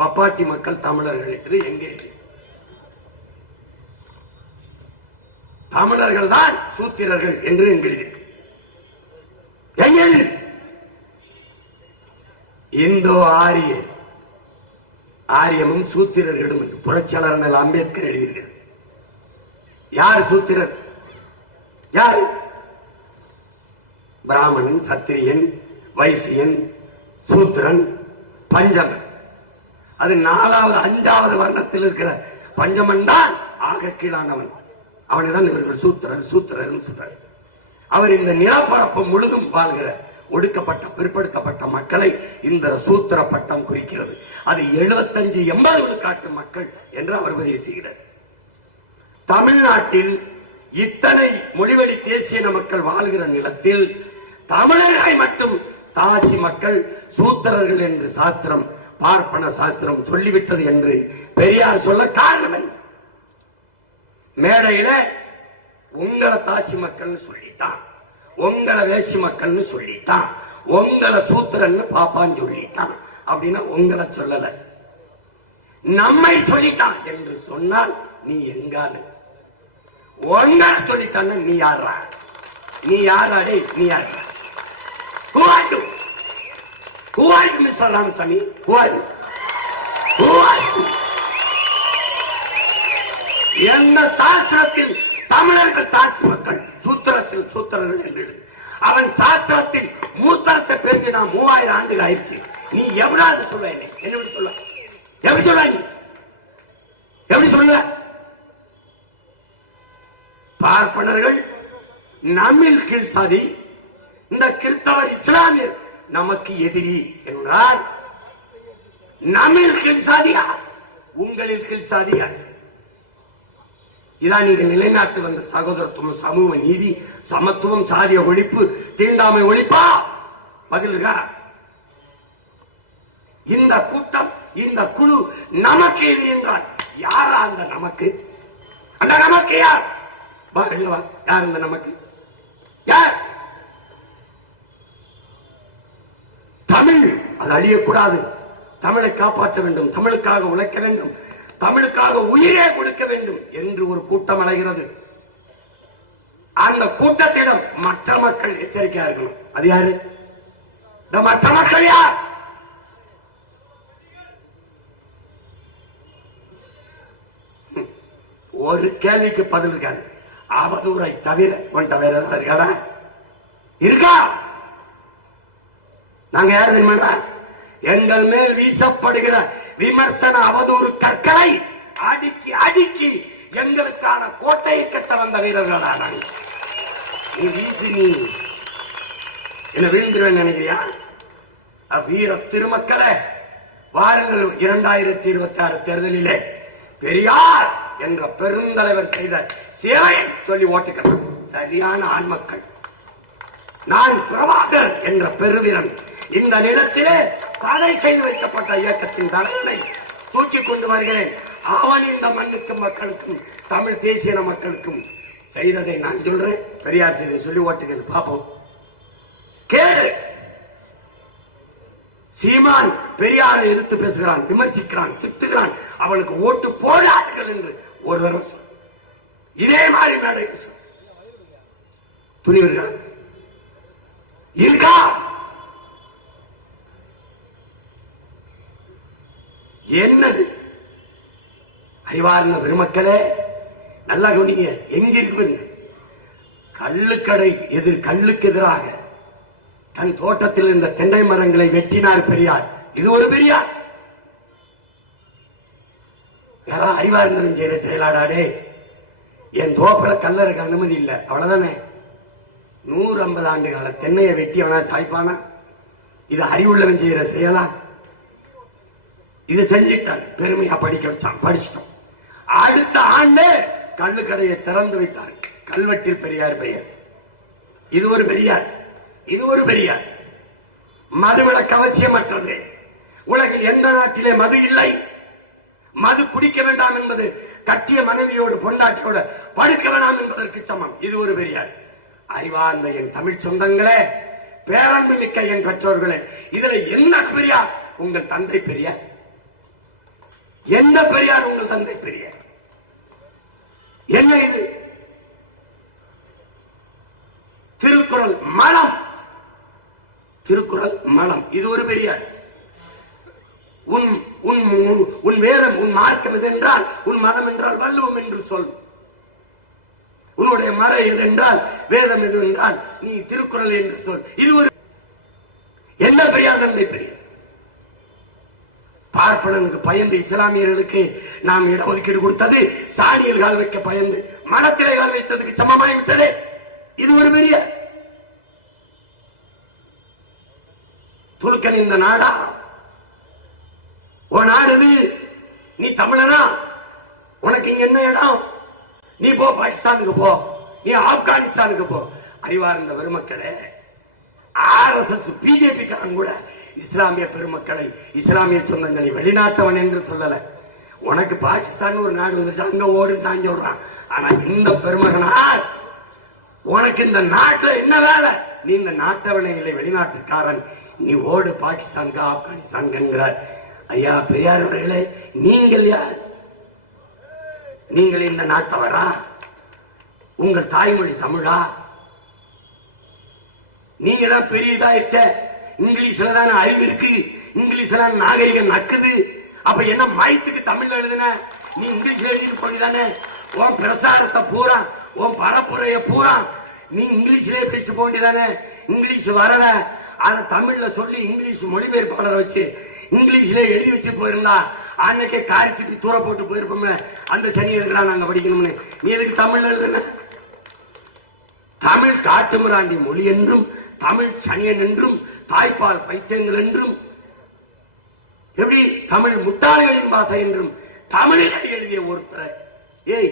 வப்பாட்டி மக்கள் தமிழர்கள் என்று? எங்கே? தமிழர்கள் தான் சூத்திரர்கள் என்று எங்களுக்கு எங்கே? இந்தோ ஆரிய ஆரியமும் சூத்திரர்களும் என்று புரட்சியாளர் அம்பேத்கர் எழுதியிருக்கிறார். யார் சூத்திரர்? யார்? பிராமணன், சத்திரியன், வைசியன், சூத்திரன், பஞ்சமன். அது 4வது 5வது வர்ணத்தில் இருக்கிற பஞ்சமன் தான் ஆக கீழானவன். அவனைதான் இவர்கள் சூத்திரர் சொல்றார். அவர் இந்த நிலப்பரப்பு முழுதும் வாழ்கிற ஒடுக்கப்பட்ட பிற்படுத்தப்பட்ட மக்களை இந்த சூத்திர பட்டம் குறிக்கிறது. அது 75-80 விழுக்காட்டு மக்கள் என்று அவர் பதிவு செய்கிறார். தமிழ்நாட்டில் இத்தனை மொழிவழி தேசிய மக்கள் வாழ்கிற நிலத்தில் தமிழர்களை மட்டும் தாசி மக்கள் சூத்திரர்கள் என்று சாஸ்திரம், பார்ப்பன சாஸ்திரம் சொல்லிவிட்டது என்று பெரியார் சொல்ல காரணம் என்ன? மேடையில உங்களை தாசி மக்கள்னு சொல்லிட்டான், உங்களை வேசி மக்கள்னு சொல்லிட்டான், உங்களை சூத்திரன்னு பாப்பான்னு சொல்லிட்டான். அப்படின்னா உங்களை சொல்லல, நம்மை சொல்லிட்டான் என்று சொன்னால் நீ எங்கானு? உங்களை சொல்லிட்டான்னு நீ யாரா? நீ யாராடே? நீ யாரா? Who are you? Who are you, Mr. Ramasamy? Who are you? Who are you? எந்த சாஸ்திரத்தில் தமிழர்கள் தாசி மக்கள், சூத்திரத்தில் சூத்திரர்கள் என்று அவன் சாஸ்திரத்தில் மூத்திரத்தை பேசி நான் 3000 ஆண்டுகள் ஆயிடுச்சு. நீ எவ்வளவு சொல்ல? என்ன சொல்ல? எப்படி சொல்ல? நீ எப்படி சொல்ல? பார்ப்பனர்கள் நம்மில் கீழ் சாதி, இந்த கிறிஸ்தவர் இஸ்லாமியர் நமக்கு எதிரி என்றால் நம்மில் கீழ் சாதியா, உங்களில் கீழ் சாதியா? இதான் நீங்க நிலைநாட்டு வந்த சகோதரத்துவம், சமூக நீதி, சமத்துவம், சாதிய ஒழிப்பு, தீண்டாமை ஒழிப்பா? பதிலுங்க. இந்த கூட்டம், இந்த குழு நமக்கு எதிரி என்றால் யாரா அந்த நமக்கு? அந்த நமக்கு யார்? யார் இந்த நமக்கு? யார்? தமிழ் அது அழியக்கூடாது. தமிழை காப்பாற்ற வேண்டும், தமிழுக்காக உழைக்க வேண்டும், தமிழுக்காக உயிரே கொடுக்க வேண்டும். என்று ஒரு கூட்டம் அலைகிறது. அந்த கூட்டத்திடம் மற்ற மக்கள் எச்சரிக்கையா இருக்கணும். அது யாரு? இந்த மற்ற மக்கள் யார்? ஒரு கேள்விக்கு பதில் இருக்காது. அவதூறை தவிர கொண்ட வேற ஏதாவது இருக்காடா? இருக்கா? நாங்க யார் தெரியுமா? எங்கள் மேல் வீசப்படுகிற விமர்சன அவதூறு கற்களை அடுக்கி அடுக்கி எங்களுக்கான கோட்டையை கட்ட வந்த வீரர்களா நாங்கள். நீ வீசி நீ என்ன வீழ்ந்துருவேன் நினைக்கிறியா? வீர திருமக்களே, வாருங்கள் 2026 தேர்தலிலே பெரியார் என்ற பெருந்தலைவர் செய்த சேவையை சொல்லி ஓட்டுக்கள். சரியான ஆண்மக்கள். நான் பிரபாகர் என்ற பெருவீரன் இந்த நிலத்திலே தடை செய்து வைக்கப்பட்ட இயக்கத்தின் தலைவனை தூக்கி கொண்டு வருகிறேன். அவன் இந்த மண்ணுக்கும் மக்களுக்கும் தமிழ் தேசிய மக்களுக்கும் செய்ததை நான் சொல்றேன். பெரியார் செய்த சொல்லி ஓட்டுகள் பார்ப்போம். கேளு. சீமான் பெரியாரை எதிர்த்து பேசுகிறான், விமர்சிக்கிறான், திட்டுகிறான். அவனுக்கு ஓட்டு போடாதீர்கள் என்று ஒரு தடவை இதே மாதிரி நடை துணிவர்கள் இருக்கா? என்னது அறிவார்ந்த பெருமக்களே, நல்லா கவனிங்க. எங்க இருக்கு? கள்ளுக்கடை கள்ளுக்கு எதிராக தன் தோட்டத்தில் இருந்த தென்னை மரங்களை வெட்டினார் பெரியார். இது ஒரு பெரியார். யாராவது அறிவார்ந்தவன் செய்யற செயலாடாடே. என் தோப்பில கல்லருக்கு அனுமதி இல்லை, அவ்வளவுதானே. 150 ஆண்டு கால தென்னையை வெட்டியவனா சாய்ப்பானா? இது அறிவுள்ளவன் செய்யற செயலா? இது செஞ்சிட்டான், பெருமையா படிக்க வச்சான், படிச்சிட்டோம். அடுத்த ஆண்டு கள்ளுக்கடையை திறந்து வைத்தார். கல்வெட்டில் பெரியார் பெயர். இது ஒரு பெரியார். இது ஒரு பெரியார். மதுவிலக்கு அவசியமற்றது. உலகில் எந்த நாட்டிலே மது இல்லை. மது குடிக்க வேண்டாம் என்பது கட்டிய மனைவியோடு பொண்டாட்டியோட படுக்க வேண்டாம் என்பதற்கு சமம். இது ஒரு பெரியார். அறிவார்ந்த என் தமிழ் சொந்தங்களே, பேரன்பு மிக்க என் பெற்றோர்களே, இதுல என்ன பெரியார்? உங்கள் தந்தை பெரியார். எந்த பெரியார்? உங்கள் தந்தை பெரியார். என்ன இது? திருக்குறள் மனம். திருக்குறள் மனம். இது ஒரு பெரியார். உன் வேதம், உன் மார்க்கம் எது என்றால், உன் மதம் என்றால் வள்ளுவம் என்று சொல். உன்னுடைய மறை எது என்றால், வேதம் எது என்றால் நீ திருக்குறள் என்று சொல். இது ஒரு என்ன பெரியார்? தந்தை பெரியார். பார்ப்பனனுக்கு பயந்து இஸ்லாமியர்களுக்கு நாம் இடஒதுக்கீடு கொடுத்தது சாணியில் கால் வைக்க பயந்து மனத்திலே கால் வைத்ததுக்கு சமமாகிவிட்டது. இது ஒரு பெரிய துலுக்கன். இந்த நாடா உன் நாடு? நீ தமிழனா? உனக்கு இங்க என்ன இடம்? நீ போ பாகிஸ்தானுக்கு போ, நீ ஆப்கானிஸ்தானுக்கு போ. அறிவார்ந்த பெருமக்களே, RSS பிஜேபி காரன் கூட இஸ்லாமிய பெருமக்களை, இஸ்லாமிய சொந்தங்களை வெளிநாட்டவன் என்று சொல்லல. உனக்கு பாகிஸ்தான் ஒரு நாடு வந்துச்சு, அங்க ஓடுன்னு தான் சொல்றான். ஆனா இந்த பெருமகனா, உனக்கு இந்த நாட்டுல என்ன வேலை? நீ இந்த நாட்டவனை இல்லை, வெளிநாட்டுக்காரன். நீ ஓடு பாகிஸ்தானுக்கு, ஆப்கானிஸ்தான் என்கிறார். ஐயா பெரியார் அவர்களே, நீங்கள் யார்? நீங்கள் இந்த நாட்டவரா? உங்கள் தாய்மொழி தமிழா? நீங்க தான் பெரியதாயிடுச்ச. இங்கிலீஷ்ல தான் அறிவு இருக்கு, இங்கிலீஷ்ல நாகரிகம் நக்குது. அப்ப என்ன மயத்துக்கு தமிழ்ல எழுதுன? நீ இங்கிலீஷ்ல எழுதிட்டு போனிதானே? உன் பிரசாரத்தை பூரா, உன் பரப்புரைய பூரா நீ இங்கிலீஷ்லயே பேசிட்டு போண்டிதானே? இங்கிலீஷ் வரல, அதை தமிழ்ல சொல்லி இங்கிலீஷ் மொழிபெயர்ப்பாளரை வச்சு இங்கிலீஷ்ல எழுதி வச்சு போயிருந்தா அன்னைக்கே காரிக்கிட்டு தூர போட்டு போயிருப்போமே. அந்த சனி எதுக்குடா நாங்க படிக்கணும்னு நீ எதுக்கு தமிழ் எழுதுன? தமிழ் காட்டுமிராண்டி மொழி என்றும், தமிழ் சனியன் என்றும், தாய்ப்பால் பைத்தியங்கள் என்றும், எப்படி தமிழ் முட்டாளிகளின் பாசை என்றும் தமிழில் எழுதிய ஒருத்தர். ஏய்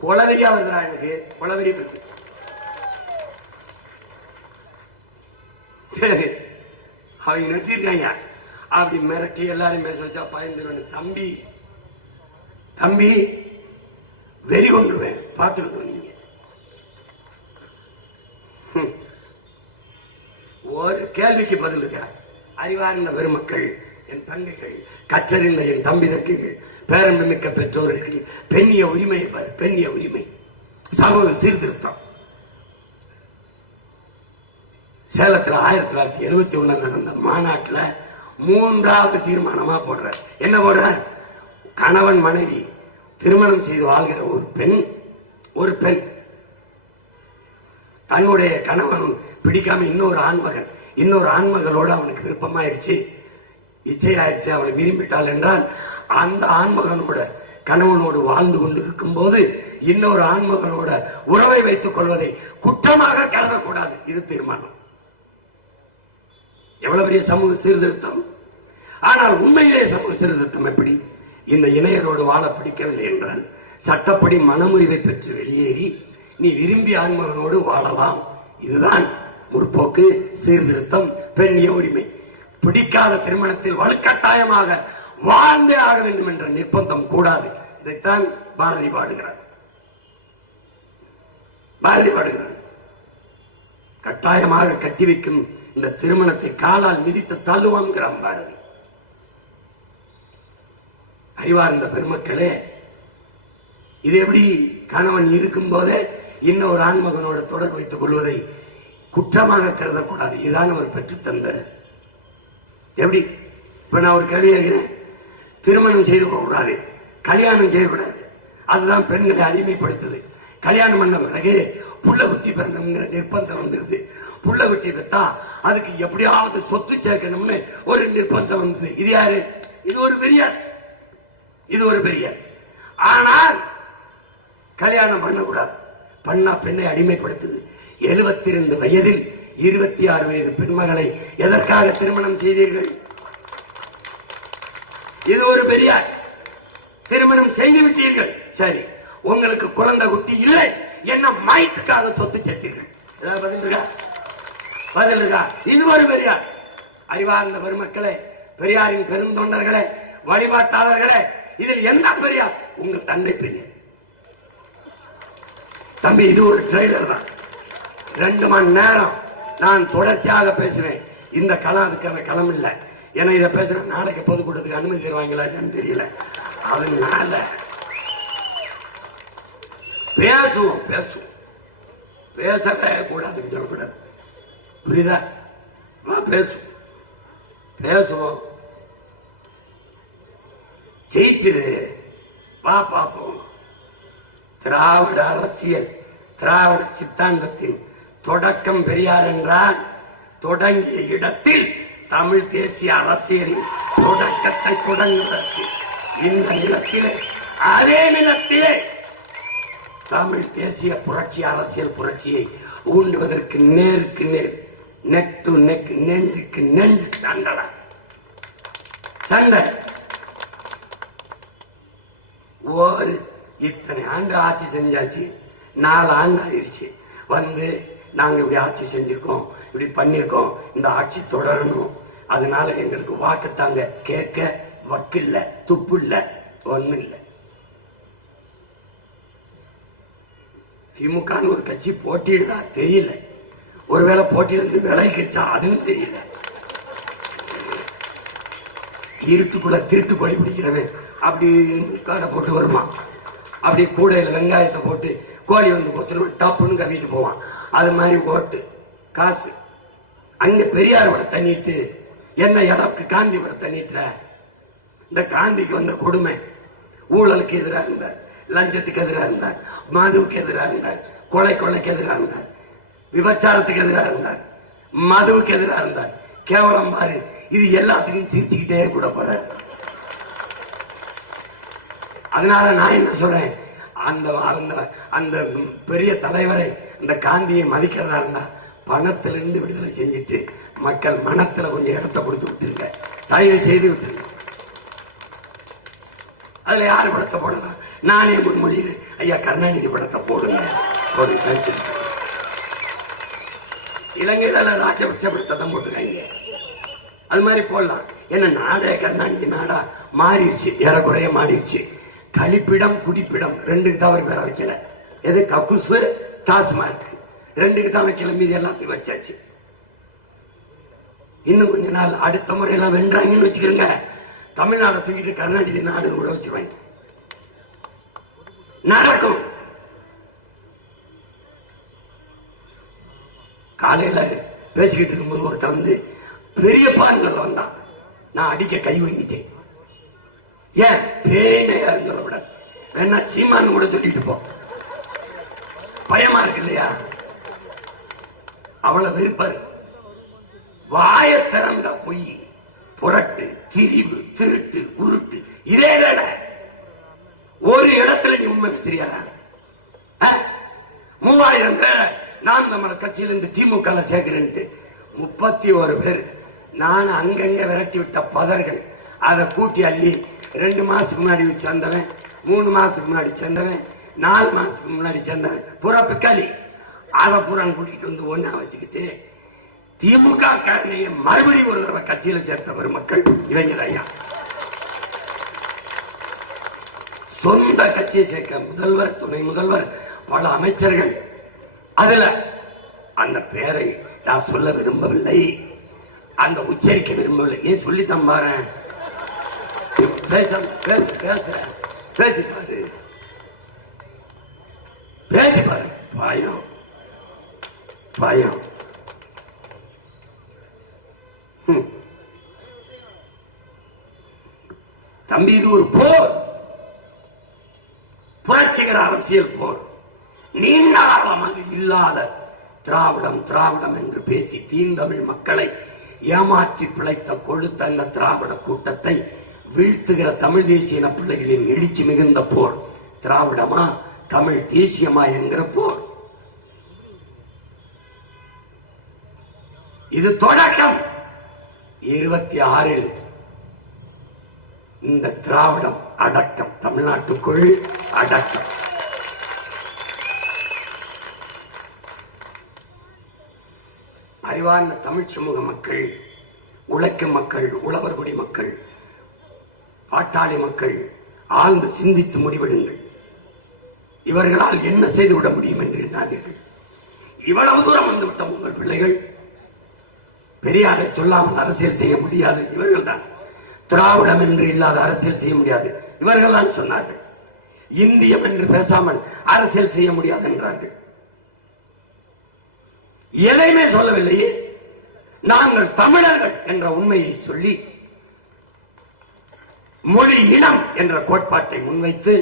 குளவெறியா வருகிறா? எனக்கு குளவெறி இருக்கு. சரி, அவங்க நிறுத்திருக்காங்க. அப்படி மிரட்டி எல்லாரும் பேச வச்சா பயந்துருவேன். தம்பி தம்பி வெறி கொண்டுருவேன், பார்த்துக்கோ. நீங்க ஒரு கேள்விக்கு பதில் இருக்க அறிவார்ந்த பெருமக்கள், என் தங்கைகள், கச்சறிந்த என் தம்பி தங்கைகள், பேரன்புமிக்க பெற்றோர்கள் பெண்ணிய உரிமை, பெண்ணிய உரிமை, சமூக சீர்திருத்தம். சேலத்தில் 1971 நடந்த மாநாட்டில் 3வது தீர்மானமா போடுறார். என்ன போடுறார்? கணவன் மனைவி திருமணம் செய்து வாழ்கிற ஒரு பெண் தன்னுடைய கணவன் பிடிக்காம இன்னொரு ஆண்மகளோடு அவனுக்கு விருப்பமாயிருச்சு, இச்சையாயிருச்சு, அவளை விரும்பிட்டாள் என்றால் அந்த ஆண்மகனோட கணவனோடு வாழ்ந்து கொண்டு இருக்கும் போது இன்னொரு ஆண்மகனோட உறவை வைத்துக் கொள்வதை குற்றமாக கருதக்கூடாது. இது தீர்மானம். எவ்வளவு பெரிய சமூக சீர்திருத்தம்! ஆனால் உண்மையிலே சமூக சீர்திருத்தம் எப்படி? இந்த இணையரோடு வாழ பிடிக்கவில்லை என்றால் சட்டப்படி மனமுறிவை பெற்று வெளியேறி நீ விரும்பி ஆண்மகனோடு வாழலாம். இதுதான் முற்போக்கு சீர்திருத்தம், பெண்ணிய உரிமை. பிடிக்காத திருமணத்தில் வலுக்கட்டாயமாக வாழ்ந்தே ஆக வேண்டும் என்ற நிர்பந்தம் கூடாது. இதைத்தான் பாரதி பாடுகிறார். கட்டாயமாக கட்டி வைக்கும் இந்த திருமணத்தை காலால் மிதித்து தள்ளுவான்கிறான் பாரதி. அறிவார்ந்த பெருமக்களே, இது எப்படி கணவன் இருக்கும் போதே இன்னொரு ஆண்மகனோட தொடர்பு வைத்துக் கொள்வதை குற்றமாக கருதக்கூடாது. இதுதான் அவர் பெற்றுத்தந்த. எப்படி? இப்ப நான் ஒரு கேள்வி கேட்கிறேன். திருமணம் செய்து கூடாது, கல்யாணம் செய்யக்கூடாது, அதுதான் பெண்களை அடிமைப்படுத்துது. கல்யாணம் பண்ண பிறகு புள்ள குட்டி பிறந்தங்கிற நிர்பந்தம் வந்துருது. புள்ள குட்டி பெற்றா அதுக்கு எப்படியாவது சொத்து சேர்க்கணும்னு ஒரு நிர்பந்தம் வந்தது. இது யாரு? இது ஒரு பெரியார். ஆனால் கல்யாணம் பண்ணக்கூடாது, பண்ணா பெண்ணை அடிமைப்படுத்துது. 72 வயதில் 26 வயது பெண்மகளை எதற்காக திருமணம் செய்தீர்கள்? இது ஒரு பெரியார். திருமணம் செய்து விட்டீர்கள், சரி, உங்களுக்கு குழந்தை குட்டி இல்லை, என்ன மயத்துக்காக சொத்து சேர்த்தீர்கள். பதில் இருக்கா? இது ஒரு பெரியார். அறிவார்ந்த பெருமக்களே, பெரியாரின் பெருந்தொண்டர்களே, வழிபாட்டாளர்களே, இதில் என்ன பெரியார்? உங்கள் தந்தை பெரியார். தம்பி, இது ஒரு ட்ரெய்லர் தான். 2 மணி நேரம் நான் தொடர்ச்சியாக பேசுவேன். இந்த களம் அதுக்கான களம் இல்லை. ஏன்னா இதை பேசுற நாளைக்கு பொதுக்கூட்டத்துக்கு அனுமதி தருவாங்களான்னு தெரியல. அதனால பேசுவோம், பேசவே கூடாதுன்னு சொல்லக்கூடாது. புரியுதா? பேசுவோம், ஜெயிச்சிரு, வா பாப்போம். திராவிட அரசியல், திராவிட சித்தாந்தத்தின் தொடக்கம் பெரியார் என்றால் தொடங்கிய இடத்தில் தமிழ் தேசிய அரசியலின் தொடக்கத்தை தொடங்குவதற்கு இந்த நிலத்திலே, அதே நிலத்திலே தமிழ் தேசிய புரட்சி, அரசியல் புரட்சியை ஊண்டுவதற்கு நேருக்கு நேர், நெக் டு நெக், நெஞ்சுக்கு நெஞ்சு சண்டை. ஒரு இத்தனை ஆண்டு ஆட்சி செஞ்சாச்சு, 4 ஆண்டு ஆயிடுச்சு. நாங்க இப்படி ஆட்சி செஞ்சிருக்கோம், இப்படி பண்ணிருக்கோம், இந்த ஆட்சி தொடரணும், அதனால எங்களுக்கு வாக்குத்தாங்க. கேட்க வக்கு இல்ல, துப்பு இல்ல, ஒண்ணு இல்ல. திமுக ஒரு கட்சி போட்டியிடுதா தெரியல, ஒருவேளை போட்டியிலிருந்து விலகிச்சா அதுவும் தெரியல. இருட்டுக்குள்ள திருட்டு கொடி பிடிக்கிறவன் அப்படி காடை போட்டு வருமா, அப்படி கூடையில வெங்காயத்தை போட்டு கோழி கொத்தல் டப்புன்னு கவிட்டு போவான். அது மாதிரி ஓட்டு காசு. அங்க பெரியார் விட தண்ணிட்டு என்ன இடத்துக்கு காந்தி விட தண்ணிட்டுற. இந்த காந்திக்கு வந்த கொடுமை, ஊழலுக்கு எதிராக இருந்தார், லஞ்சத்துக்கு எதிராக இருந்தார், மதுவுக்கு எதிராக இருந்தார், கொலைக்கு எதிராக இருந்தார், விபச்சாரத்துக்கு எதிராக இருந்தார், மதுவுக்கு எதிராக இருந்தார். கேவலம் பாரு, இது எல்லாத்துக்கும் சிரிச்சுக்கிட்டே கூட போற. அதனால நான் என்ன சொல்றேன், அந்த பெரிய தலைவரை, அந்த காந்தியை மதிக்கிறதா இருந்தா பணத்திலிருந்து விடுதலை செஞ்சுட்டு மக்கள் மனத்துல கொஞ்சம் இடத்தை கொடுத்து விட்டுருங்க, தயவு செய்து விட்டுருங்க. அதுல யாரு படத்தை போடுங்க? நானே முன்மொழிகிறேன், ஐயா கருணாநிதி படத்தை போடுங்க. இலங்கையில ராஜபக்ச படத்தை தான் போட்டுருக்காங்க, அது மாதிரி போடலாம். ஏன்னா நாடே கருணாநிதி நாடா மாறிடுச்சு, ஏறக்குறைய மாறிடுச்சு. கழிப்பிடம் குடிப்பிடம் 2க்கு தான் பேர வைக்கல. எது? கக்கூசு, டாஸ்மார்க் 2க்கு தான் வைக்கல, மீது எல்லாத்தையும் வச்சாச்சு. இன்னும் கொஞ்ச நாள் அடுத்த முறையெல்லாம் வென்றாங்கன்னு வச்சுக்கோங்க, தமிழ்நாடு தூக்கிட்டு கர்நாடக நாடு கூட வச்சிருவாங்க. நடக்கும். காலையில பேசிக்கிட்டு இருக்கும்போது ஒருத்தர் வந்து பெரிய பாருங்கள் வந்தான். நான் அடிக்க கை வாங்கிட்டேன். ஏன் பேனையா சொல்ல விட வேணா சீமான்னு கூட சொல்லிட்டு போ. பயமா இருக்கு இல்லையா? அவ்வளவு வெறுப்பாரு. வாய திறந்த பொய், புரட்டு, திரிவு, திருட்டு, உருட்டு, இதே வேலை. ஒரு இடத்துல நீ உண்மை பேசுறியா? 3000 பேரை நான் நம்ம கட்சியில இருந்து திமுக சேர்க்கிறேன். 31 பேர் நான் அங்கங்க விரட்டி விட்ட பதர்கள். அதை கூட்டி அள்ளி 2 மாசத்துக்கு முன்னாடி சேர்ந்தவன், 3 மாசத்துக்கு முன்னாடி சேர்ந்தவன், 4 மாசத்துக்கு முன்னாடி சேர்ந்தவன், புறா பிக்காளி. அதை புறம் கூட்டிட்டு வந்து ஒன்னா வச்சுக்கிட்டு திமுக காரணைய மறுபடியும் ஒரு தடவை கட்சியில சேர்த்த பெருமக்கள் இளைஞர் ஐயா. சொந்த கட்சியை சேர்க்க முதல்வர், துணை முதல்வர், பல அமைச்சர்கள். அதுல அந்த பேரை நான் சொல்ல விரும்பவில்லை, அந்த உச்சரிக்க விரும்பவில்லை. ஏன் சொல்லித்தான் பாரு. பேசி பாரு, பேசி பாரு. பயம் பயம். தம்பி, இது ஒரு போர், புரட்சிகர அரசியல் போர். நீண்ட காலமாக இல்லாத திராவிடம் திராவிடம் என்று பேசி தீந்தமிழ் மக்களை ஏமாற்றி பிழைத்த கொழுத்த அந்த திராவிட கூட்டத்தை வீழ்த்துகிற தமிழ் தேசிய பிள்ளைகளின் எழுச்சி மிகுந்த போர். திராவிடமா தமிழ் தேசியமா என்கிற போர். இது தொடக்கம். 26 இந்த திராவிடம் அடக்கம், தமிழ்நாட்டுக்குள் அடக்கம். அறிவார்ந்த தமிழ் சமூக மக்கள், உழைக்கும் மக்கள், உழவர்குடி மக்கள், பாட்டாளி மக்கள் ஆழ்ந்து சிந்தித்து முடிவெடுங்கள். இவர்களால் என்ன செய்துவிட முடியும் என்று எண்ணாதீர்கள். இவ்வளவு தூரம் வந்துவிட்ட உங்கள் பிள்ளைகள் பெரியாரை சொல்லாமல் அரசியல் செய்ய முடியாது. இவர்கள் தான் திராவிடம் என்று இல்லாத அரசியல் செய்ய முடியாது. இவர்கள் தான் சொன்னார்கள். இந்தியம் என்று பேசாமல் அரசியல் செய்ய முடியாது என்றார்கள். எதையுமே சொல்லவில்லையே. நாங்கள் தமிழர்கள் என்ற உண்மையை சொல்லி மொழி இனம் என்ற கோட்பாட்டை முன்வைத்து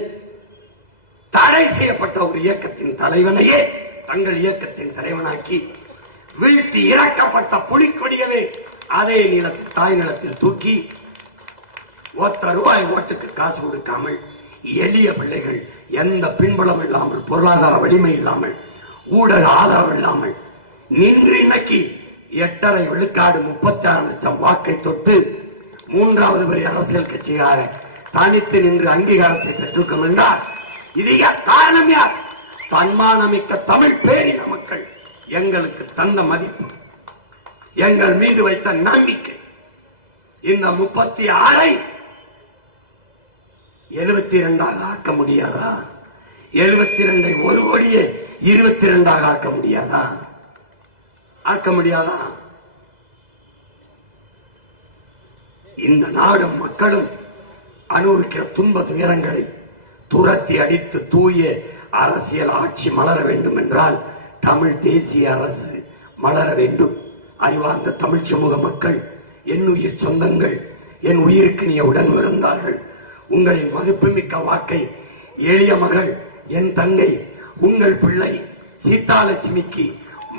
தடை செய்யப்பட்ட ஒரு இயக்கத்தின் தலைவனையே தங்கள் இயக்கத்தின் தலைவனாக்கி வீழ்த்தி இறக்கப்பட்ட புலிக்கொடியவே அதே நிலத்தில், தாய் நிலத்தில் தூக்கி ₹1 ஓட்டுக்கு காசு கொடுக்காமல் எளிய பிள்ளைகள், எந்த பின்புலம் இல்லாமல், பொருளாதார வலிமை இல்லாமல், ஊடக ஆதரவு இல்லாமல் நின்று இன்னைக்கு 8.5 விழுக்காடு 36 லட்சம் வாக்கை தொட்டு 3வது பெரிய அரசியல் கட்சியாக தனித்து நின்று அங்கீகாரத்தை பெற்றிருக்கும் என்றால் இது காரணம் யார்? தன்மானமிக்க தமிழ் பேரின மக்கள் எங்களுக்கு தந்த மதிப்பு, எங்கள் மீது வைத்த நம்பிக்கை. இந்த 36ஐ 72ஆக ஆக்க முடியாதா? 72ஐ 1 கோடியே 22ஆக ஆக்க முடியாதா? ஆக்க முடியாதா? இந்த நாடும் மக்களும் அனுபவிக்கிற துன்ப துயரங்களை துரத்தி அடித்து தூய அரசியல் ஆட்சி மலர வேண்டும் என்றால் தமிழ் தேசிய அரசு மலர வேண்டும். அறிவார்ந்த தமிழ் சமூக மக்கள், என் உயிர் சொந்தங்கள், என் உயிருக்கு நீ உடன் இருந்தார்கள். உங்களின் மதிப்புமிக்க வாக்கை எளிய மகள், என் தங்கை, உங்கள் பிள்ளை சீதாலட்சுமிக்கு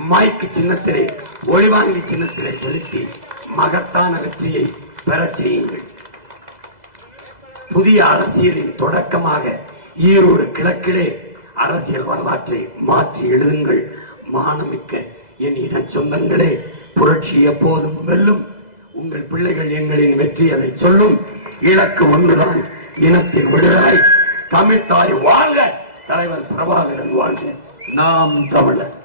மைக்கு சின்னத்திலே, ஒளிவாங்கி சின்னத்திலே செலுத்தி மகத்தான வெற்றியை பெறச் செய்யுங்கள். புதிய அரசியலின் தொடக்கமாக ஈரோடு கிழக்கிலே அரசியல் வரலாற்றை மாற்றி எழுதுங்கள். மானமிக்க என் இன சொந்தங்களே, புரட்சி எப்போதும் வெல்லும். உங்கள் பிள்ளைகள் எங்களின் வெற்றி அதை சொல்லும். இலக்கு ஒன்றுதான், இனத்தின் விடுதலை. தமிழ்த்தாய் வாழ்க, தலைவர் பிரபாகரன் வாழ்க, நாம் தமிழர்.